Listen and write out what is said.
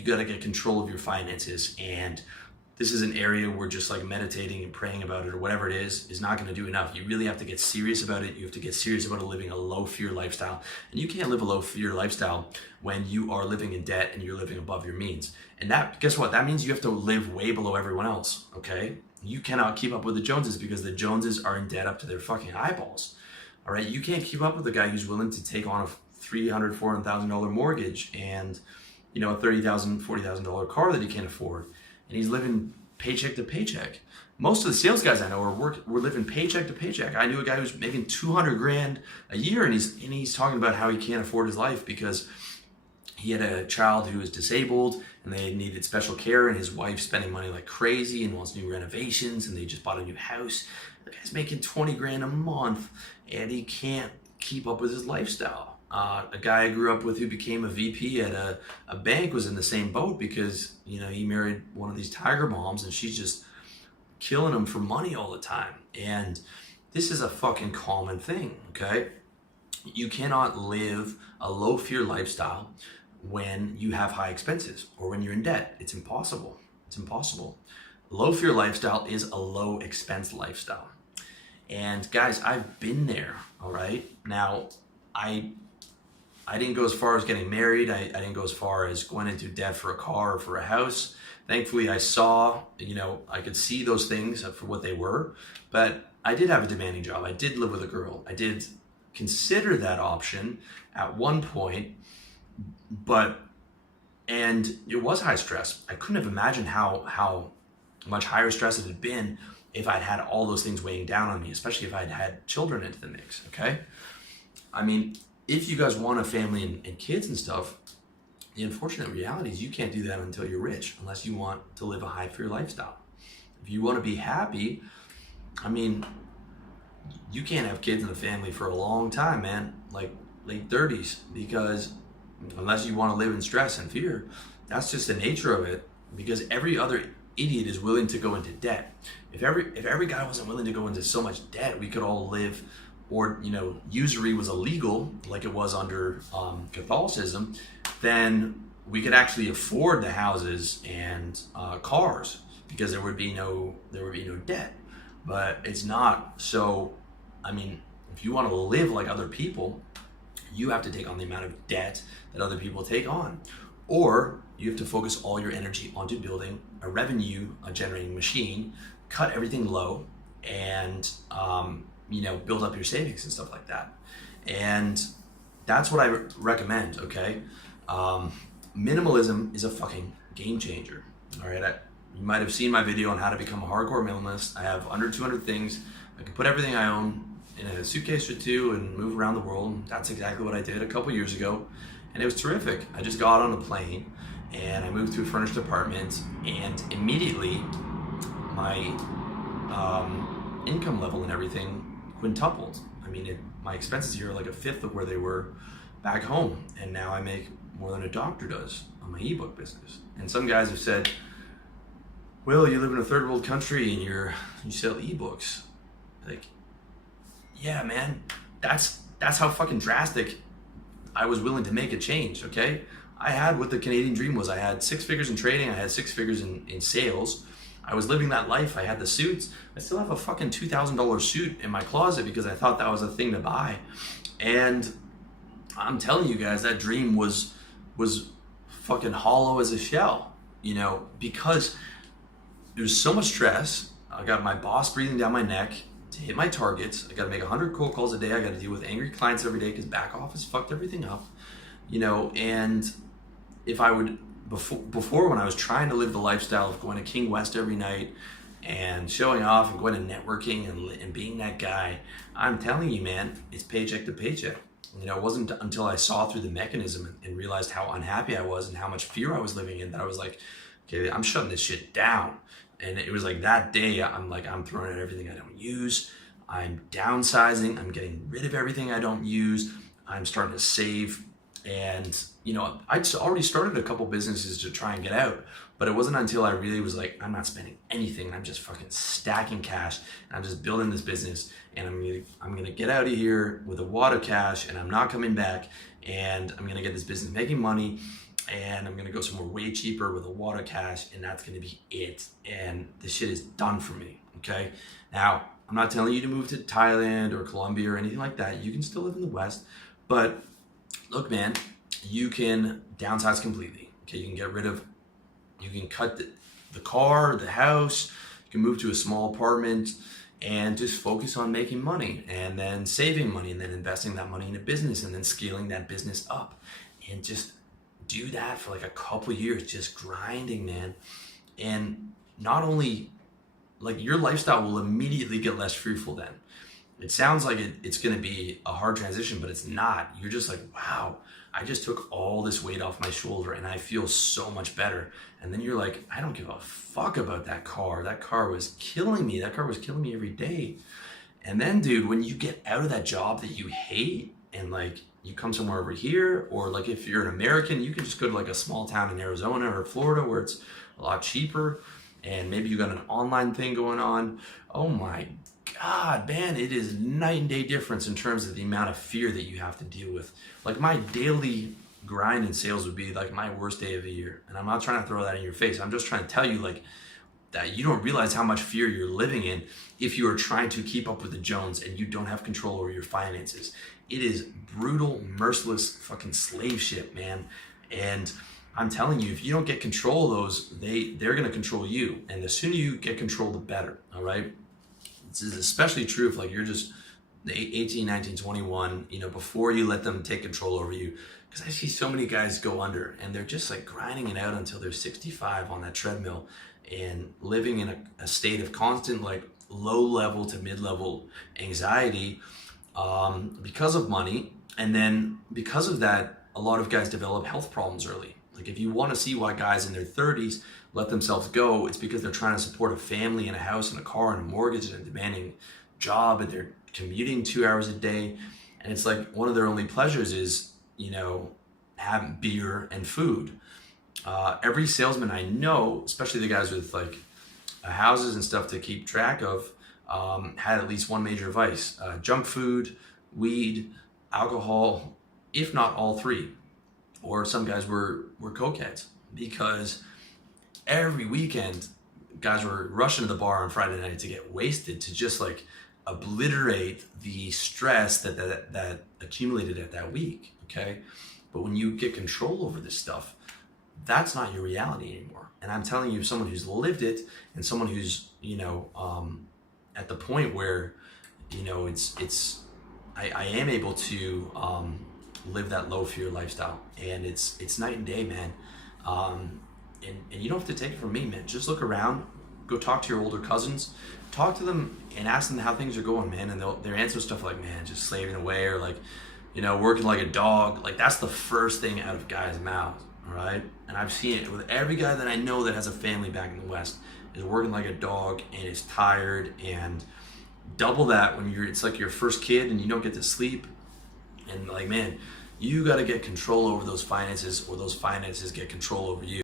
you got to get control of your finances. And this is an area where just like meditating and praying about it or whatever it is not going to do enough. You really have to get serious about it. You have to get serious about living a low fear lifestyle. And you can't live a low fear lifestyle when you are living in debt and you're living above your means. And that, guess what? That means you have to live way below everyone else, okay? You cannot keep up with the Joneses because the Joneses are in debt up to their fucking eyeballs, all right? You can't keep up with the guy who's willing to take on a $300,000, $400,000 mortgage and, you know, a $30,000, $40,000 car that he can't afford. And he's living paycheck to paycheck. Most of the sales guys I know were living paycheck to paycheck. I knew a guy who was making 200 grand a year, and he's talking about how he can't afford his life because he had a child who was disabled and they needed special care, and his wife's spending money like crazy and wants new renovations, and they just bought a new house. The guy's making 20 grand a month and he can't keep up with his lifestyle. A guy I grew up with who became a VP at a bank was in the same boat because, you know, he married one of these tiger moms and she's just killing him for money all the time. And this is a fucking common thing, okay? You cannot live a low fear lifestyle when you have high expenses or when you're in debt. It's impossible. It's impossible. Low fear lifestyle is a low expense lifestyle. And guys, I've been there, all right? Now, I didn't go as far as getting married. I didn't go as far as going into debt for a car or for a house. Thankfully, I saw, you know, I could see those things for what they were, but I did have a demanding job. I did live with a girl. I did consider that option at one point, and it was high stress. I couldn't have imagined how much higher stress it had been if I'd had all those things weighing down on me, especially if I'd had children into the mix, okay? I mean, if you guys want a family and kids and stuff, the unfortunate reality is you can't do that until you're rich, unless you want to live a high fear lifestyle. If you want to be happy, I mean, you can't have kids in the family for a long time, man, like late 30s, because unless you want to live in stress and fear, that's just the nature of it, because every other idiot is willing to go into debt. If every guy wasn't willing to go into so much debt, we could all live, or, you know, usury was illegal like it was under Catholicism, then we could actually afford the houses and cars because there would be no debt. But it's not. So, I mean, if you want to live like other people, you have to take on the amount of debt that other people take on, or you have to focus all your energy onto building a revenue generating machine, cut everything low, and you know, build up your savings and stuff like that. And that's what I recommend, okay? Minimalism is a fucking game changer, all right? You might have seen my video on how to become a hardcore minimalist. I have under 200 things. I can put everything I own in a suitcase or two and move around the world. That's exactly what I did a couple years ago, and it was terrific. I just got on a plane and I moved to a furnished apartment, and immediately my income level and everything quintupled. I mean, my expenses here are like a fifth of where they were back home, and now I make more than a doctor does on my ebook business. And some guys have said, Will, you live in a third world country and you sell ebooks. Like, yeah, man, that's how fucking drastic I was willing to make a change, okay? I had what the Canadian dream was. I had 6 figures in trading, I had 6 figures in sales. I was living that life. I had the suits. I still have a fucking $2,000 suit in my closet because I thought that was a thing to buy. And I'm telling you guys, that dream was fucking hollow as a shell, you know, because there's so much stress. I got my boss breathing down my neck to hit my targets. I got to make 100 cold calls a day. I got to deal with angry clients every day because back office fucked everything up, you know. And if I would, before when I was trying to live the lifestyle of going to King West every night and showing off and going to networking and being that guy, I'm telling you, man, it's paycheck to paycheck. You know, it wasn't until I saw through the mechanism and realized how unhappy I was and how much fear I was living in that I was like, okay, I'm shutting this shit down. And it was like that day, I'm throwing out everything I don't use. I'm downsizing. I'm getting rid of everything I don't use. I'm starting to save. And, you know, I'd already started a couple businesses to try and get out, but it wasn't until I really was like, I'm not spending anything. I'm just fucking stacking cash. And I'm just building this business, and I'm gonna get out of here with a wad of cash, and I'm not coming back, and I'm gonna get this business making money. and I'm gonna go somewhere way cheaper with a lot of cash, and that's gonna be it. And this shit is done for me. Okay. Now, I'm not telling you to move to Thailand or Colombia or anything like that. You can still live in the West, but look, man, you can downsize completely. Okay, you can cut the car, the house. You can move to a small apartment and just focus on making money and then saving money and then investing that money in a business and then scaling that business up, and just do that for like a couple years, just grinding, man. And not only, like, your lifestyle will immediately get less fearful then. It sounds like it's going to be a hard transition, but it's not. You're just like, wow, I just took all this weight off my shoulder and I feel so much better. And then you're like, I don't give a fuck about that car. That car was killing me. That car was killing me every day. And then, dude, when you get out of that job that you hate and like you come somewhere over here, or like if you're an American, you can just go to like a small town in Arizona or Florida where it's a lot cheaper, and maybe you got an online thing going on. Oh my God, man, it is night and day difference in terms of the amount of fear that you have to deal with. Like, my daily grind in sales would be like my worst day of the year. And I'm not trying to throw that in your face. I'm just trying to tell you, like, that you don't realize how much fear you're living in if you are trying to keep up with the Jones and you don't have control over your finances. It is brutal, merciless fucking slave ship, man. And I'm telling you, if you don't get control of those, they're going to control you. And the sooner you get control, the better. All right. This is especially true if like you're just 18, 19, 21, before you let them take control over you. Because I see so many guys go under and they're just like grinding it out until they're 65 on that treadmill and living in a state of constant like low level to mid-level anxiety because of money. And then because of that, a lot of guys develop health problems early. Like, if you want to see why guys in their 30s let themselves go, it's because they're trying to support a family and a house and a car and a mortgage and a demanding job, and they're commuting 2 hours a day. And it's like one of their only pleasures is, having beer and food. Every salesman I know, especially the guys with like houses and stuff to keep track of, had at least one major vice: junk food, weed, alcohol, if not all three. Or some guys were cokeheads, because every weekend guys were rushing to the bar on Friday night to get wasted, to just like obliterate the stress that accumulated at that week. Okay. But when you get control over this stuff, that's not your reality anymore. And I'm telling you, someone who's lived it and someone who's, at the point where, I am able to, live that low fear lifestyle, and it's night and day, man. And you don't have to take it from me, man. Just look around, go talk to your older cousins, talk to them and ask them how things are going, man. And they'll answer stuff like, man, just slaving away, or like, working like a dog. Like, that's the first thing out of guys' mouths. All right. And I've seen it with every guy that I know that has a family back in the West, is working like a dog and is tired, and double that when it's like your first kid and you don't get to sleep. And like, man, you got to get control over those finances, or those finances get control over you.